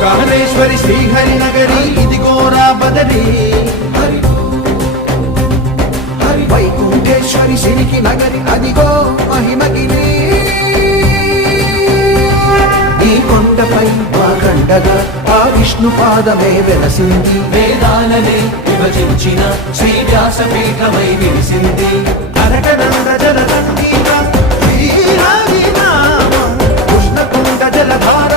కాళేశ్వరి శ్రీహరి నగరి ఇదిగోరా బదరి వైకుంఠేశ్వరి సిరికి నగరి అదిగో మహిమగిరి ఈ కొండపై మాకండగా ఆ విష్ణు పాదమే వెలసింది వేదాలనే విభజించిన శ్రీ వ్యాసపీఠమై విరిసింది అరకనంద జల సంగీతం శ్రీహరి నామం కృష్ణకుండ జలధార